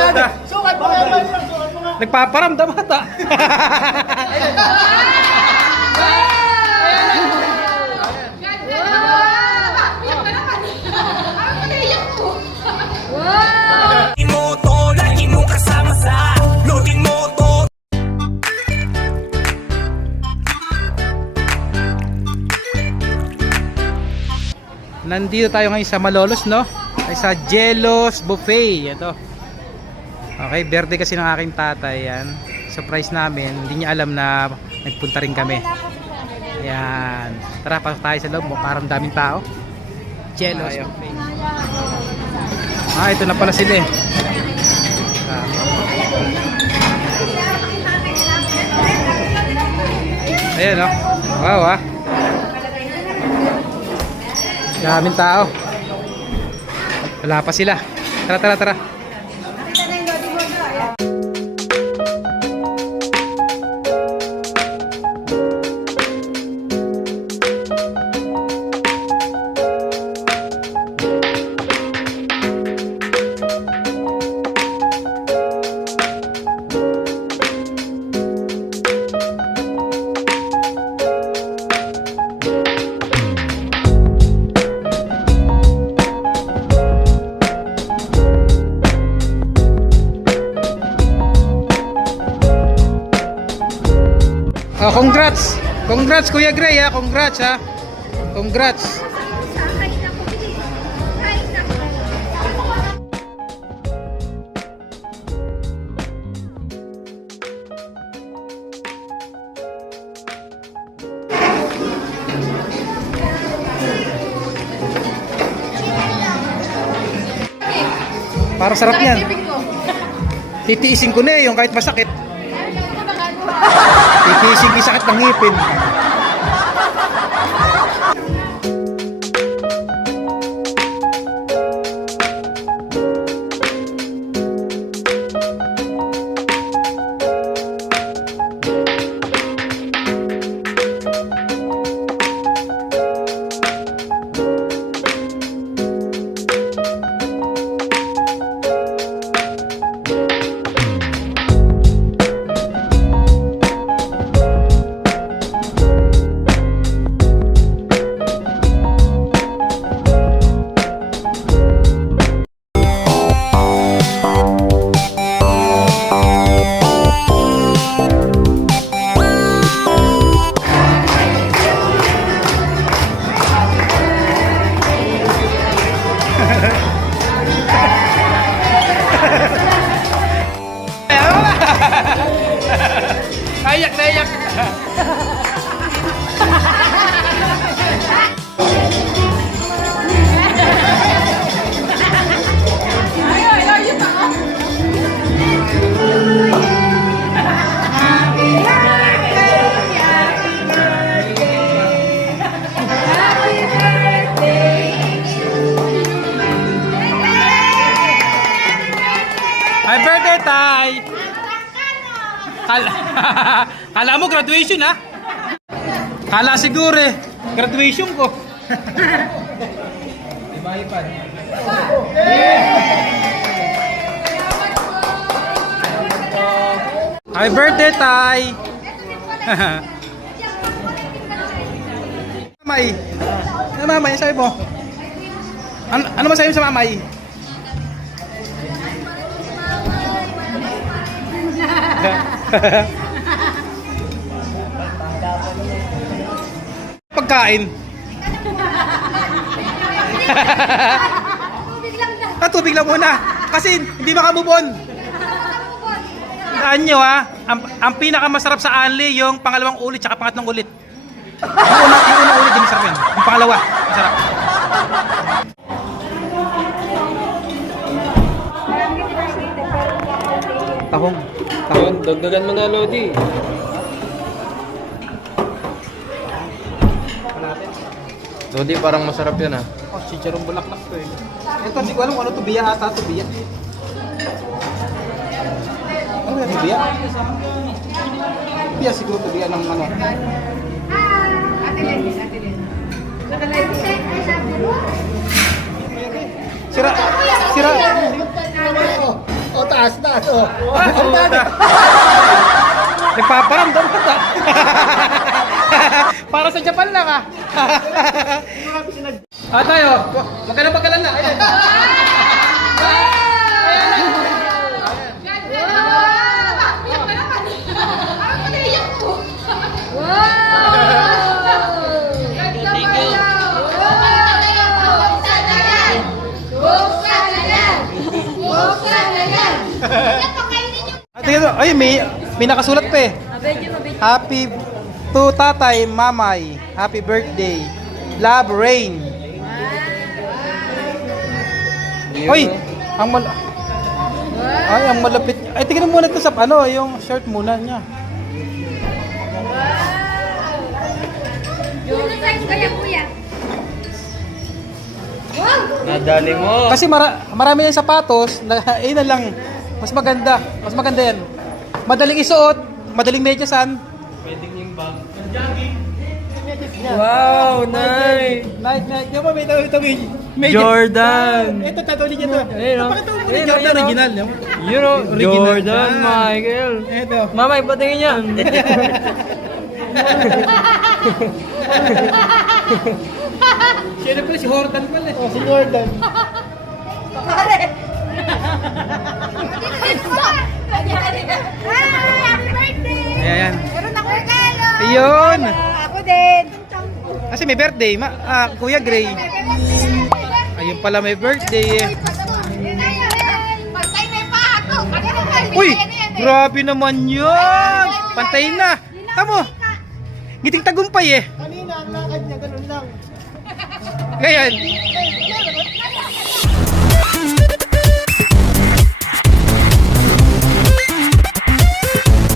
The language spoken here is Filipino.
puta. Sukat mo nga. Sukat mo nga. Nagpaparamdam ata. Nandito tayo ngayon sa Malolos, no? Ay sa Jelos Buffet. Ito. Okay, birthday kasi ng aking tatay. Yan. Surprise namin. Hindi niya alam na nagpunta rin kami. Yan. Tara, pasok tayo sa loob mo. Parang daming tao. Buffet. Ah, ito na pala sila eh. Dami. Ayan, no? Wow, ah. Daming tao. Wala pa sila. Tara, tara, tara. Congrats. Congrats Kuya Gray ha. Congrats ha. Congrats. Para sarap yan. Titiisin ko na eh, yung kahit masakit. Sakit ng ngipin. Happy birthday, Tay! Kala, kala mo graduation ha? Kala siguro eh. Graduation ko. Diba ipan? Happy birthday, Tay! mamay. Ano mamay? Sabi mo? Ano, ano masabi mo sa mamay? Pagkain. ah, tubig lang muna. Kasi hindi makamubon. Tandaan nyo ha, ang, ang pinakamasarap sa Anli yung pangalawang ulit tsaka pangatlong ulit. Yung una, yung una ulit, hindi masarap yun. Yung pangalawa, masarap. Tahong. Tahong. Dagdagan mo na, Lodi. Lodi, parang masarap yan ah. Oh, chicharong bulaklak to eh. Ito, hindi ko alam kung ano to biya ata to biya. Ano yan, to biya? Biya siguro to biya ng ano. Sira, sira. Oh, O, taas, taas. O. Nagpaparamdam ka ta. Para sa Japan lang ah. Ah tayo. Huwag ka na. Ayan. Ah. Ay, may, may nakasulat pa eh. Happy to tatay, mamay. Happy birthday. Love, rain. Hoy, ang mal... Ay, ang malapit. Ay, tingnan mo muna ito sa ano, yung shirt muna niya. Nadali mo. Kasi mara, marami yung sapatos, na, eh na lang. Mas maganda. Mas maganda yan. Madaling isuot, madaling medyasan. Wow, nice! Night, night. Yung may tawag ito, may. Jordan! Ito, tatuloy niya to. Ayun, oh. Napakita mo muna Ayun, Jordan oh. original. no? Euro, Original. Jordan, Ah. Michael. Ito. Mamay, patingin yan. Siya pala si Jordan pala. O, si Jordan. Ayan. Meron ako regalo. Ayun. Ako din. Kasi may birthday, ma ah, Kuya Gray. Ayun pala may birthday. Ako. Uy, grabe naman yun. Pantay na. Tamo. Ngiting tagumpay eh. Kanina, ang lakad niya, ganun lang. Ngayon,